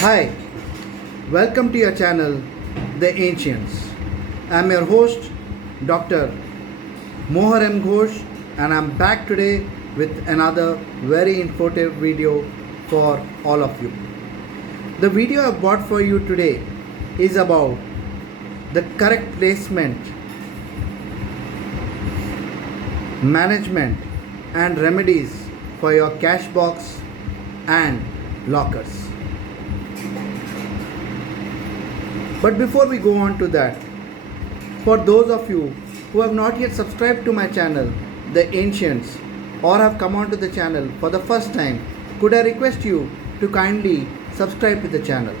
Hi, welcome to your channel, The Ancients. I'm your host, Dr. Mohar M. Ghosh, and I'm back today with another very informative video for all of you. The video I brought for you today is about the correct placement, management, and remedies for your cash box and lockers. But before we go on to that, for those of you who have not yet subscribed to my channel, The Ancients, or have come onto the channel for the first time, could I request you to kindly subscribe to the channel.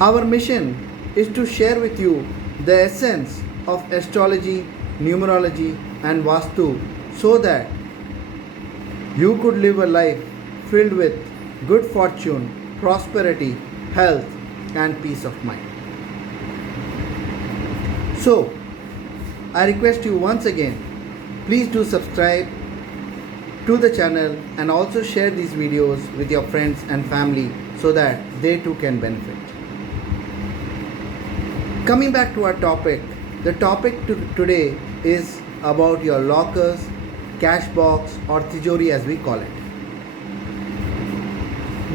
Our mission is to share with you the essence of astrology, numerology, and Vastu so that you could live a life filled with good fortune, prosperity, health, and peace of mind. So, I request you once again, please do subscribe to the channel and also share these videos with your friends and family so that they too can benefit. Coming back to our topic, the topic today is about your lockers, cash box, or tijori as we call it.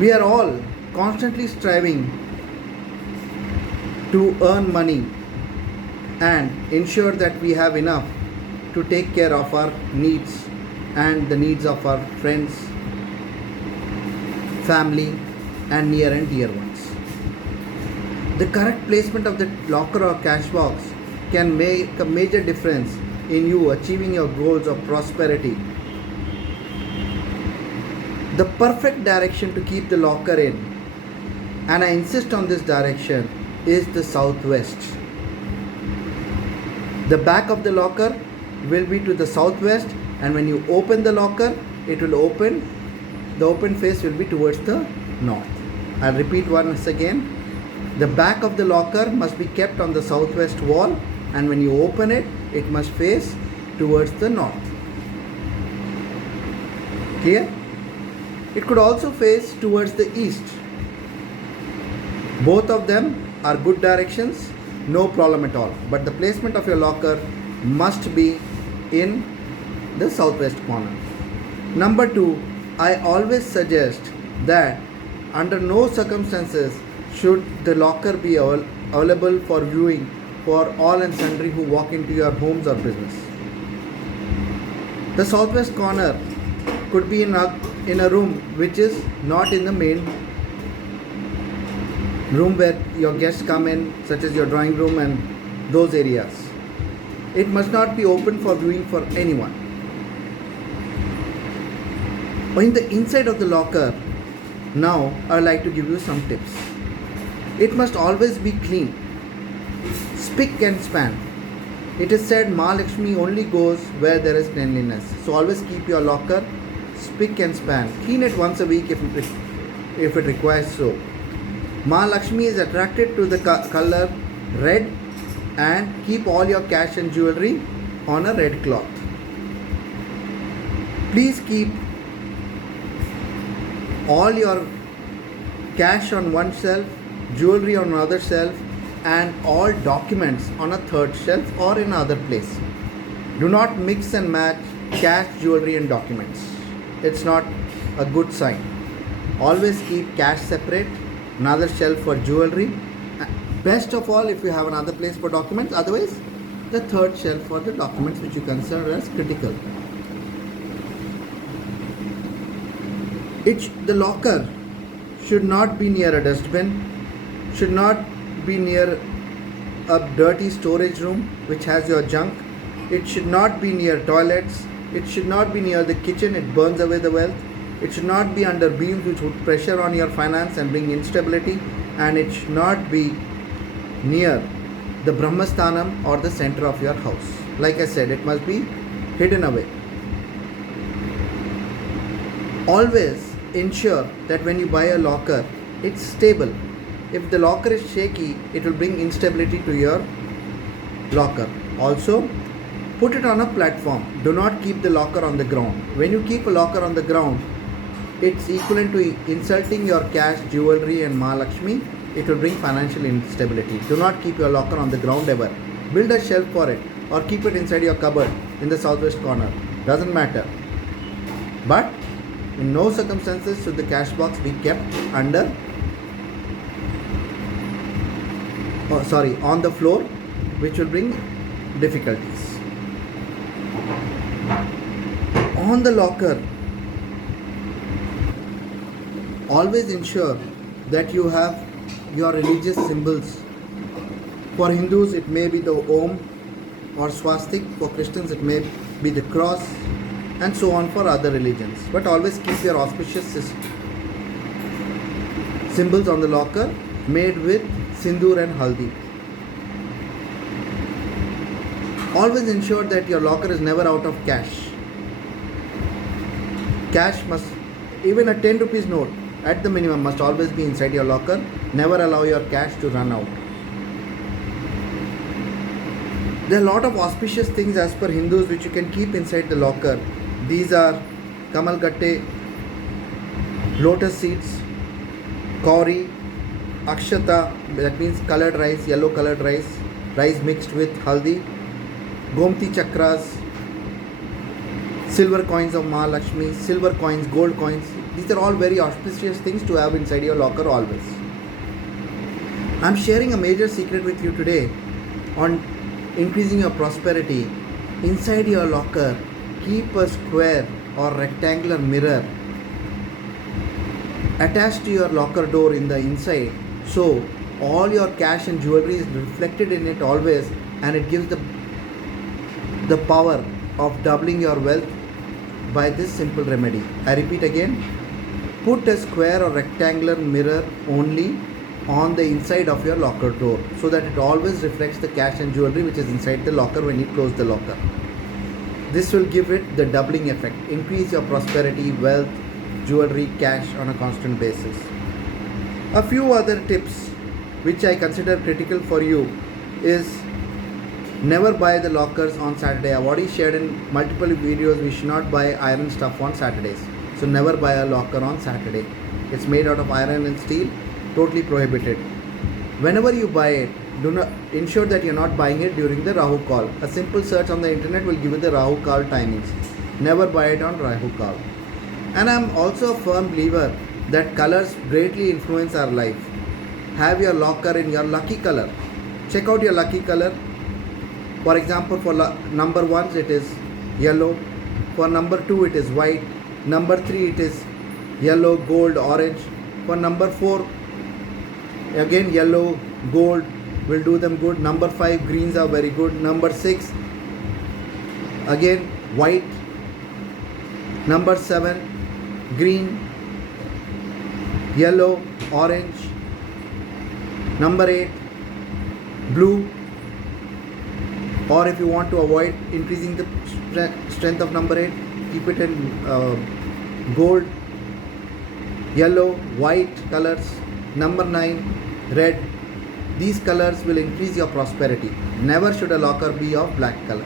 We are all constantly striving to earn money and ensure that we have enough to take care of our needs and the needs of our friends, family, and near and dear ones. The correct placement of the locker or cash box can make a major difference in you achieving your goals of prosperity. The perfect direction to keep the locker in, and I insist on this direction, is the southwest. The back of the locker will be to the southwest, and when you open the locker, it will open, the open face will be towards the north. I'll repeat once again. The back of the locker must be kept on the southwest wall, and when you open it, it must face towards the north. Clear? It could also face towards the east. Both of them are good directions, no problem at all. But the placement of your locker must be in the southwest corner. Number 2, I always suggest that under no circumstances should the locker be available for viewing for all and sundry who walk into your homes or business. The southwest corner could be in a room which is not in the main room where your guests come in, such as your drawing room and those areas. It must not be open for viewing for anyone. In the inside of the locker, now I would like to give you some tips. It must always be clean, spick and span. It is said Mahalakshmi only goes where there is cleanliness. So always keep your locker spick and span. Clean it once a week if it requires so. Mahalakshmi is attracted to the color red, and keep all your cash and jewelry on a red cloth. Please keep all your cash on one shelf, jewelry on another shelf, and all documents on a third shelf or in another place. Do not mix and match cash, jewelry, and documents. It's not a good sign. Always keep cash separate, another shelf for jewelry. Best of all, if you have another place for documents, otherwise the third shelf for the documents which you consider as critical. The locker should not be near a dustbin, should not be near a dirty storage room which has your junk. It should not be near toilets. It should not be near the kitchen, it burns away the wealth. It should not be under beams which would pressure on your finance and bring instability, and it should not be near the Brahmasthanam or the center of your house. Like I said, it must be hidden away. Always ensure that when you buy a locker, it's stable. If the locker is shaky, it will bring instability to your locker. Also, put it on a platform. Do not keep the locker on the ground. When you keep a locker on the ground, it's equivalent to insulting your cash, jewelry and Mahalakshmi. It will bring financial instability. Do not keep your locker on the ground ever. Build a shelf for it or keep it inside your cupboard in the southwest corner. Doesn't matter. But in no circumstances should the cash box be kept under on the floor, which will bring difficulties. On the locker, always ensure that you have your religious symbols. For Hindus it may be the Om or swastik, for Christians it may be the cross, and so on for other religions. But always keep your auspicious symbols on the locker made with sindoor and haldi. Always ensure that your locker is never out of cash. Cash must, even a 10 rupees note at the minimum, must always be inside your locker. Never allow your cash to run out. There are a lot of auspicious things as per Hindus which you can keep inside the locker. These are kamal gatte, lotus seeds, kauri, akshata, that means colored rice, yellow colored rice mixed with haldi, gomti chakras, silver coins of Mahalakshmi, silver coins, gold coins. These are all very auspicious things to have inside your locker always. I am sharing a major secret with you today on increasing your prosperity. Inside your locker, keep a square or rectangular mirror attached to your locker door in the inside, so all your cash and jewelry is reflected in it always, and it gives the power of doubling your wealth by this simple remedy. I repeat again, put a square or rectangular mirror only on the inside of your locker door, so that it always reflects the cash and jewelry which is inside the locker when you close the locker. This will give it the doubling effect, increase your prosperity, wealth, jewelry, cash on a constant basis. A few other tips which I consider critical for you is never buy the lockers on Saturday. I've already shared in multiple videos we should not buy iron stuff on Saturdays. So never buy a locker on Saturday. It's made out of iron and steel, totally prohibited. Whenever you buy it, do not ensure that you're not buying it during the Rahu call. A simple search on the internet will give you the Rahu call timings. Never buy it on Rahu call. And I'm also a firm believer that colors greatly influence our life. Have your locker in your lucky color. Check out your lucky color. For example, for number 1 it is yellow. For number 2 it is white. Number 3 it is yellow, gold, orange. For number 4 again yellow, gold will do them good. Number 5 greens are very good. Number 6 again white. Number 7 green, yellow, orange. Number 8 blue. Or if you want to avoid increasing the strength of number 8, keep it in gold, yellow, white colors. Number 9 red. These colors will increase your prosperity. Never should a locker be of black color.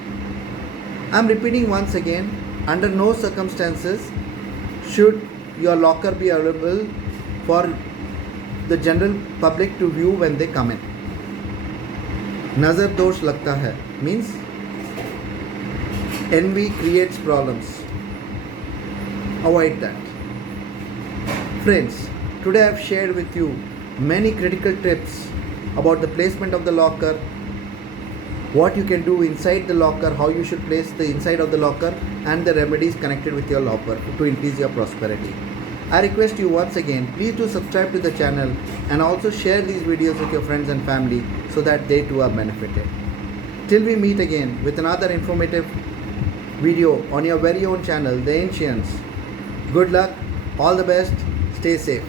I am repeating once again, under no circumstances should your locker be available for the general public to view when they come in. Nazar dosh lagta hai means envy creates problems. Avoid that. Friends, today I have shared with you many critical tips about the placement of the locker, what you can do inside the locker, how you should place the inside of the locker, and the remedies connected with your locker to increase your prosperity. I request you once again, please do subscribe to the channel and also share these videos with your friends and family so that they too are benefited. Till we meet again with another informative video on your very own channel, The Ancients. Good luck, all the best, stay safe.